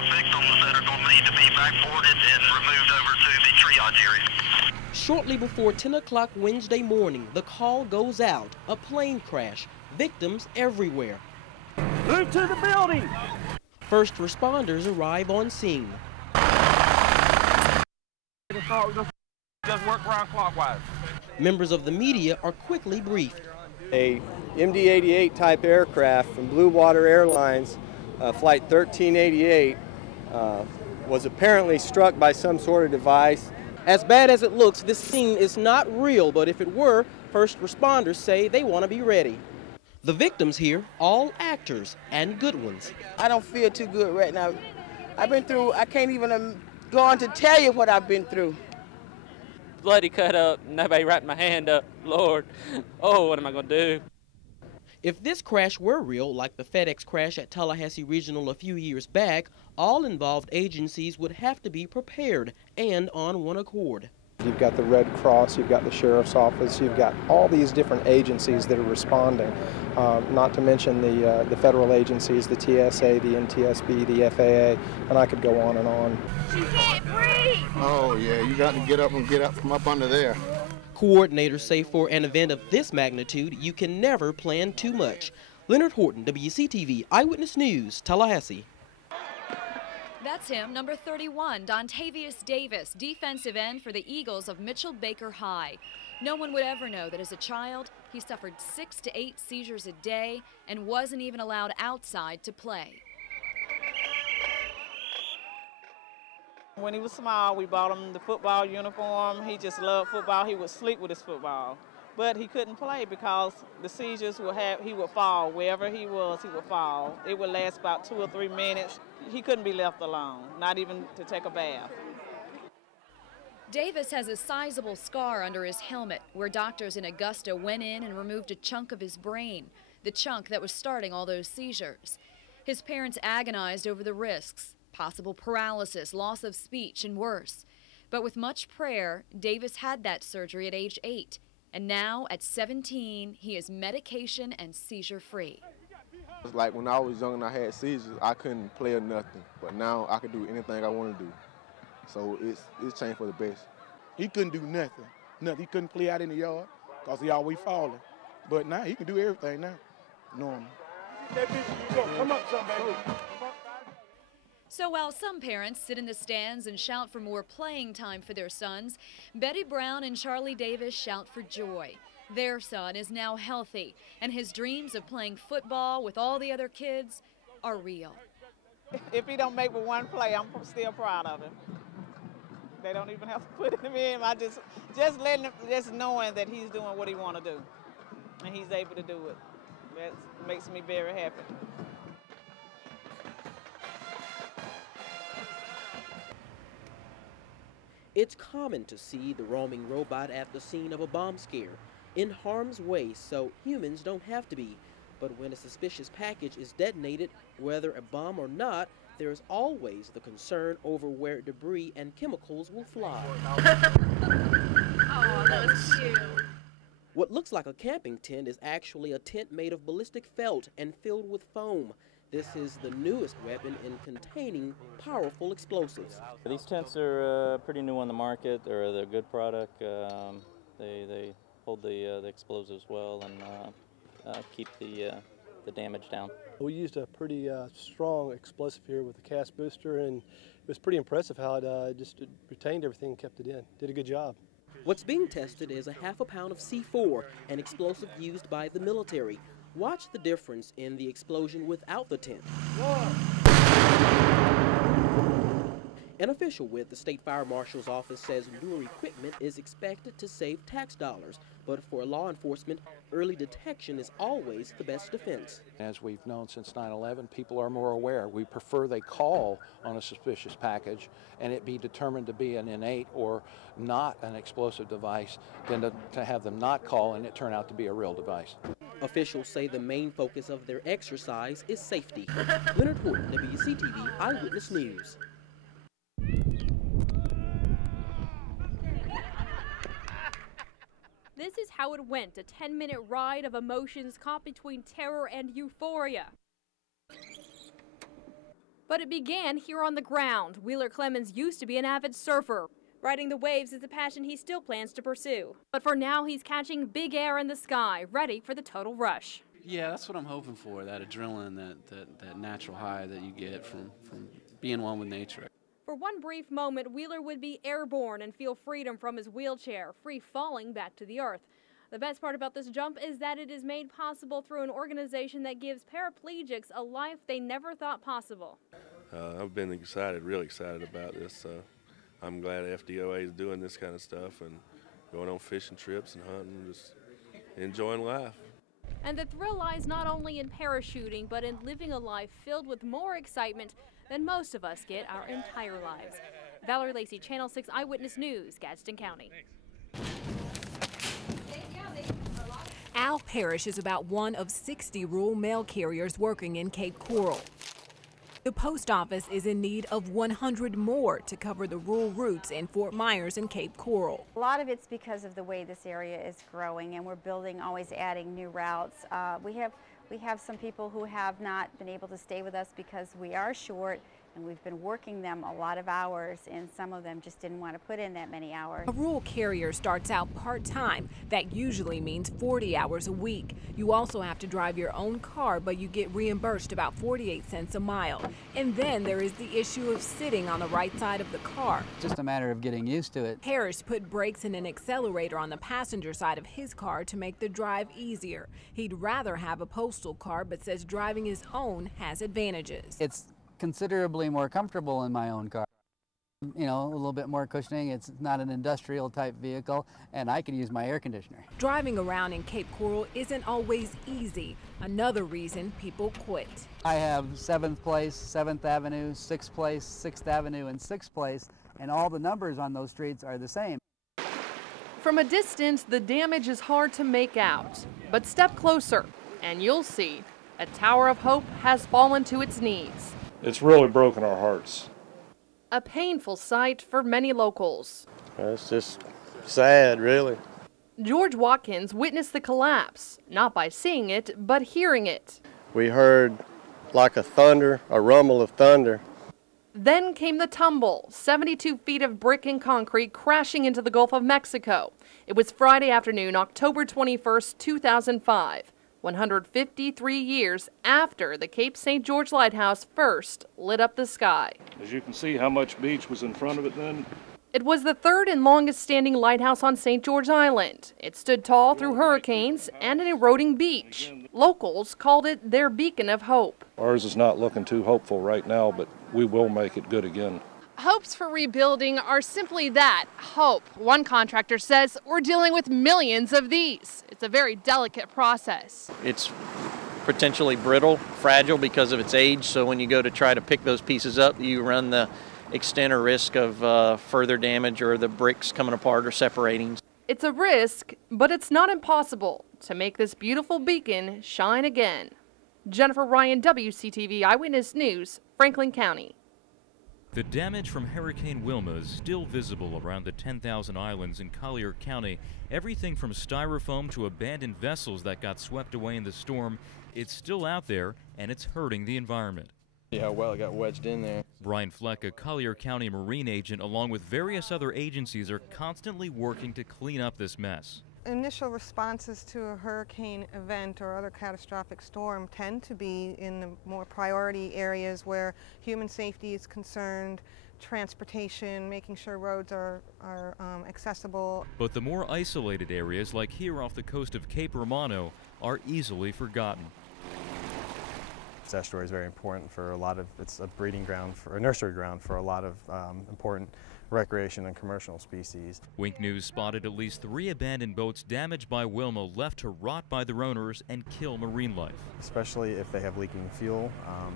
5 victims that are going to need to be backboarded and removed over to the triage area. Shortly before 10 o'clock Wednesday morning, the call goes out. A plane crash. Victims everywhere. Move to the building! First responders arrive on scene. Just work around clockwise. Members of the media are quickly briefed. A MD-88 type aircraft from Blue Water Airlines, flight 1388, was apparently struck by some sort of device. As bad as it looks, this scene is not real, but if it were, first responders say they want to be ready. The victims here, all actors and good ones. I don't feel too good right now. I've been through, I can't even go on to tell you what I've been through. Bloody cut up, nobody wrapped my hand up. Lord, oh, what am I going to do? If this crash were real, like the FedEx crash at Tallahassee Regional a few years back, all involved agencies would have to be prepared and on one accord. You've got the Red Cross, you've got the Sheriff's Office, you've got all these different agencies that are responding, not to mention the federal agencies, the TSA, the NTSB, the FAA, and I could go on and on. She can't breathe! Oh yeah, you got to get up from up under there. Coordinators say for an event of this magnitude, you can never plan too much. Leonard Horton, WCTV Eyewitness News, Tallahassee. That's him, number 31, Dontavius Davis, defensive end for the Eagles of Mitchell Baker High. No one would ever know that as a child, he suffered 6 to 8 seizures a day and wasn't even allowed outside to play. When he was small, we bought him the football uniform. He just loved football. He would sleep with his football. But he couldn't play because the seizures he would fall. Wherever he was, he would fall. It would last about 2 or 3 minutes. He couldn't be left alone, not even to take a bath. Davis has a sizable scar under his helmet where doctors in Augusta went in and removed a chunk of his brain, the chunk that was starting all those seizures. His parents agonized over the risks, possible paralysis, loss of speech, and worse. But with much prayer, Davis had that surgery at age 8. And now, at 17, he is medication and seizure-free. It's like when I was young and I had seizures, I couldn't play or nothing. But now I can do anything I want to do. So it's changed for the best. He couldn't do nothing. He couldn't play out in the yard because he always falling. But now he can do everything now, normal. Come up, son, baby. So while some parents sit in the stands and shout for more playing time for their sons, Betty Brown and Charlie Davis shout for joy. Their son is now healthy, and his dreams of playing football with all the other kids are real. If he don't make but one play, I'm still proud of him. They don't even have to put him in. I just letting him, just knowing that he's doing what he want to do, and he's able to do it. That makes me very happy. It's common to see the roaming robot at the scene of a bomb scare, in harm's way so humans don't have to be. But when a suspicious package is detonated, whether a bomb or not, there is always the concern over where debris and chemicals will fly. Oh, that was cute. What looks like a camping tent is actually a tent made of ballistic felt and filled with foam. This is the newest weapon in containing powerful explosives. These tents are pretty new on the market. They're a good product. They hold the explosives well and keep the damage down. We used a pretty strong explosive here with the cast booster, and it was pretty impressive how it just retained everything and kept it in. Did a good job. What's being tested is a ½ pound of C4, an explosive used by the military. Watch the difference in the explosion without the tent. An official with the State Fire Marshal's office says newer equipment is expected to save tax dollars, but for law enforcement, early detection is always the best defense. As we've known since 9/11, people are more aware. We prefer they call on a suspicious package and it be determined to be an innate or not an explosive device than to have them not call and it turn out to be a real device. Officials say the main focus of their exercise is safety. Leonard Horton, WCTV Eyewitness News. This is how it went, a 10-minute ride of emotions caught between terror and euphoria. But it began here on the ground. Wheeler Clemens used to be an avid surfer. Riding the waves is a passion he still plans to pursue. But for now, he's catching big air in the sky, ready for the total rush. Yeah, that's what I'm hoping for, that adrenaline, that natural high that you get from being one with nature. For one brief moment, Wheeler would be airborne and feel freedom from his wheelchair, free falling back to the earth. The best part about this jump is that it is made possible through an organization that gives paraplegics a life they never thought possible. I've been excited, really excited about this. I'm glad FDOA is doing this kind of stuff and going on fishing trips and hunting, just enjoying life. And the thrill lies not only in parachuting, but in living a life filled with more excitement than most of us get our entire lives. Valerie Lacey, Channel 6 Eyewitness News, Gadsden County. Al Parrish is about one of 60 rural mail carriers working in Cape Coral. The post office is in need of 100 more to cover the rural routes in Fort Myers and Cape Coral. A lot of it's because of the way this area is growing, and we're building, always adding new routes. We have some people who have not been able to stay with us because we are short, and we've been working them a lot of hours, and some of them just didn't want to put in that many hours. A rural carrier starts out part-time. That usually means 40 hours a week. You also have to drive your own car, but you get reimbursed about 48 cents a mile. And then there is the issue of sitting on the right side of the car. Just a matter of getting used to it. Parrish put brakes and an accelerator on the passenger side of his car to make the drive easier. He'd rather have a postal car, but says driving his own has advantages. It's considerably more comfortable in my own car. You know, a little bit more cushioning. It's not an industrial type vehicle, and I can use my air conditioner. Driving around in Cape Coral isn't always easy. Another reason people quit. I have 7th Place, 7th Avenue, 6th Place, 6th Avenue, and 6th Place, and all the numbers on those streets are the same. From a distance, the damage is hard to make out, but step closer and you'll see a Tower of Hope has fallen to its knees. It's really broken our hearts. A painful sight for many locals. It's just sad, really. George Watkins witnessed the collapse, not by seeing it, but hearing it. We heard like a rumble of thunder. Then came the tumble, 72 feet of brick and concrete crashing into the Gulf of Mexico. It was Friday afternoon, October 21st, 2005. 153 years after the Cape St. George Lighthouse first lit up the sky. As you can see how much beach was in front of it then. It was the third and longest standing lighthouse on St. George Island. It stood tall through hurricanes and an eroding beach. Locals called it their beacon of hope. Ours is not looking too hopeful right now, but we will make it good again. Hopes for rebuilding are simply that, hope. One contractor says we're dealing with millions of these. It's a very delicate process. It's potentially brittle, fragile because of its age, so when you go to try to pick those pieces up, you run the extent or risk of further damage or the bricks coming apart or separating. It's a risk, but it's not impossible to make this beautiful beacon shine again. Jennifer Ryan, WCTV Eyewitness News, Franklin County. The damage from Hurricane Wilma is still visible around the 10,000 islands in Collier County. Everything from styrofoam to abandoned vessels that got swept away in the storm, it's still out there and it's hurting the environment. Yeah, well, it got wedged in there. Brian Fleck, a Collier County Marine agent, along with various other agencies, are constantly working to clean up this mess. Initial responses to a hurricane event or other catastrophic storm tend to be in the more priority areas where human safety is concerned, transportation, making sure roads are accessible. But the more isolated areas, like here off the coast of Cape Romano, are easily forgotten. This estuary is very important for a lot of, it's a breeding ground, for a nursery ground for a lot of important recreation and commercial species. Wink News spotted at least 3 abandoned boats damaged by Wilma, left to rot by their owners and kill marine life. Especially if they have leaking fuel,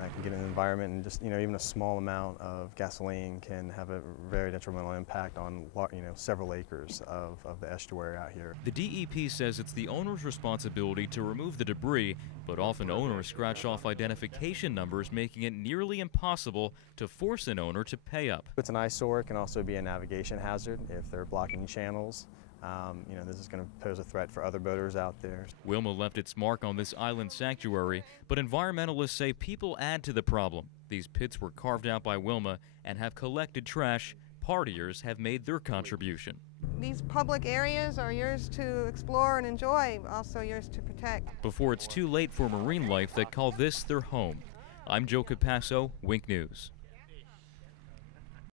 that can get in the environment, and just, even a small amount of gasoline can have a very detrimental impact on, several acres of the estuary out here. The DEP says it's the owner's responsibility to remove the debris, but often owners scratch off identification numbers, making it nearly impossible to force an owner to pay up. It's an eyesore. It can also be a navigation hazard if they're blocking channels. You know, this is going to pose a threat for other boaters out there. Wilma left its mark on this island sanctuary, but environmentalists say people add to the problem. These pits were carved out by Wilma and have collected trash. Partiers have made their contribution. These public areas are yours to explore and enjoy, also yours to protect. Before it's too late for marine life that call this their home. I'm Joe Capasso, Wink News.